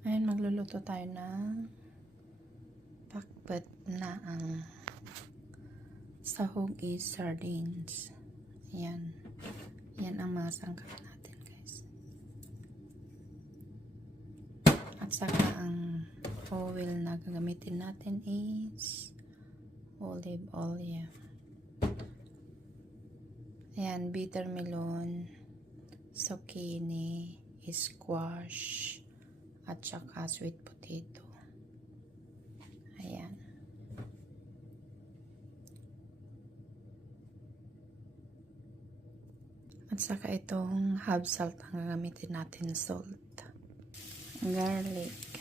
Ayan, magluluto tayo ng pakbet na ang sahog is sardines. Ayan. Yan ang mga sangkap natin, guys. At saka ang oil na gagamitin natin is olive oil. Ayan, bitter melon, zucchini, squash, at saka sweet potato. Ayan. At saka itong half salt ang gagamitin natin, salt. Garlic.